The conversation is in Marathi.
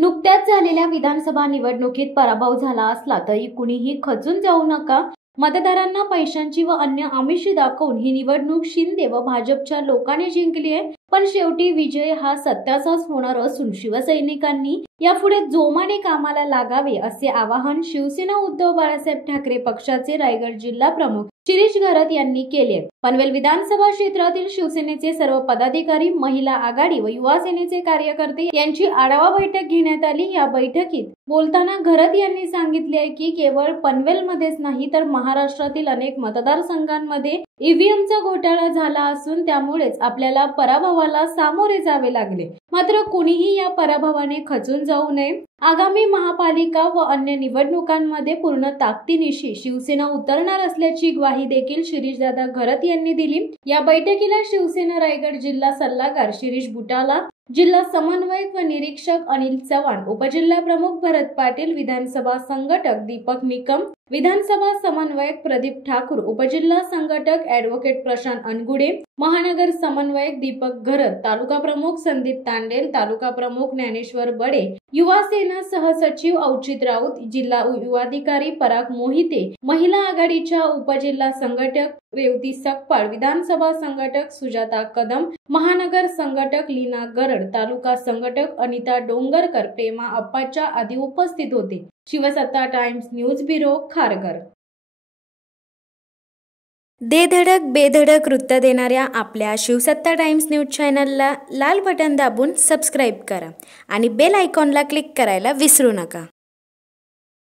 नुकत्याच झालेल्या विधानसभा निवडणुकीत पराभव झाला असला तरी कुणीही खचून जाऊ नका। मतदारांना पैशांची व अन्य आमिषे दाखवून ही निवडणूक शिंदे व भाजपच्या लोकांनी जिंकली आहे। पण शेवटी विजय हा सत्याचाच होणार असून शिवसैनिकांनी यापुढे जोमाने कामाला लागावे असे आवाहन शिवसेना उद्धव बाळासाहेब ठाकरे पक्षाचे रायगड जिल्हा प्रमुख शिरीष घरत यांनी केले। पनवेल विधानसभा क्षेत्रातील शिवसेनेचे सर्व पदाधिकारी, महिला आघाडी व युवा सेनेचे कार्यकर्ते यांची आढावा बैठक घेण्यात आली। या बैठकीत बोलताना घरत यांनी सांगितले की केवळ पनवेलमध्येच नाही तर महाराष्ट्रातील अनेक मतदारसंघांमध्ये ईव्हीएमचा घोटाळा झाला असून त्यामुळेच आपल्याला पराभवाला सामोरे जावे लागले। मात्र कुणीही या पराभवाने खचून जाऊ नये। आगामी महापालिका व अन्य निवडणुकांमध्ये पूर्ण ताकदीनिशी शिवसेना उतरणार असल्याची ग्वाही देखील शिरीषदादा घरत यांनी दिली। या बैठकीला शिवसेना रायगड जिल्हा सल्लागार शिरीष बुटाला, जिल्हा समन्वयक व निरीक्षक अनिल चव्हाण, उपजिल्हा प्रमुख भरत पाटील, विधानसभा संघटक दीपक निकम, विधानसभा समन्वयक प्रदीप ठाकूर, उपजिल्हा संघटक ॲडव्होकेट प्रशांत अनगुडे, महानगर समन्वयक दीपक घरत, तालुका प्रमुख संदीप तांडेल, तालुका प्रमुख ज्ञानेश्वर बडे, युवा सेना सहसचिव औचित राऊत, जिल्हा युवाधिकारी पराग मोहिते, महिला आघाडीच्या उपजिल्हा संघटक रेवती सकपाळ, विधानसभा संघटक सुजाता कदम, महानगर संघटक लीना गरड, तालुका संघटक अनिता डोंगरकर, प्रेमा अप्पाच्या आदी उपस्थित होते। शिवसत्ता टाइम्स न्यूज ब्युरो, खारघर। दे धडक बेधडक वृत्त देणाऱ्या आपल्या शिवसत्ता टाइम्स न्यूज चॅनलला लाल बटन दाबून सबस्क्राईब करा आणि बेल आयकॉनला क्लिक करायला विसरू नका।